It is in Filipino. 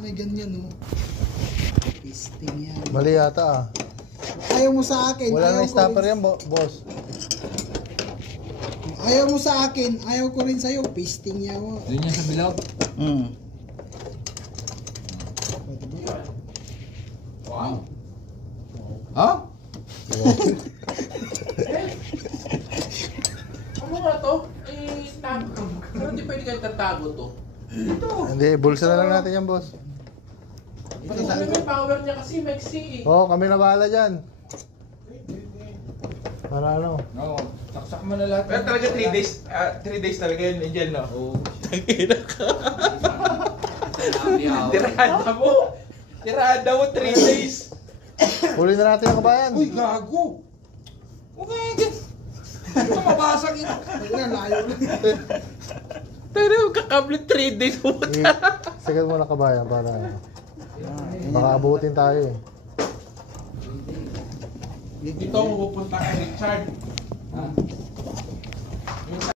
May ganyan, no? Pisting yan. Mali yata ah. Ayaw mo sa akin. Wala ayaw na stopper yan, boss. Ayaw mo sa akin. Ayaw ko rin sa'yo. Pisting yan. Doon yan sa bilog. Wow. Ha? Ano nga to? Pero hindi pwede kayo tatago to. Ito. Hindi, bulsa na lang natin yan, boss. Pati sabi may power niya kasi maiksi eh. Oo, kami na bahala dyan. Para ano? Oo. Saksak mo na lahat. Pero talaga 3 days, 3 days talaga yun, Angel, no? Oo. Tirada mo! Tirada mo 3 days! Huli na natin ang kabayan. Uy, gago! Okay, gan. Ito mabasag ito. Ayan, layo na. Pero kakabli 3 days mo. Sagad mo na kabayan para baka abutin tayo eh. Dito ako pupunta kay Richard.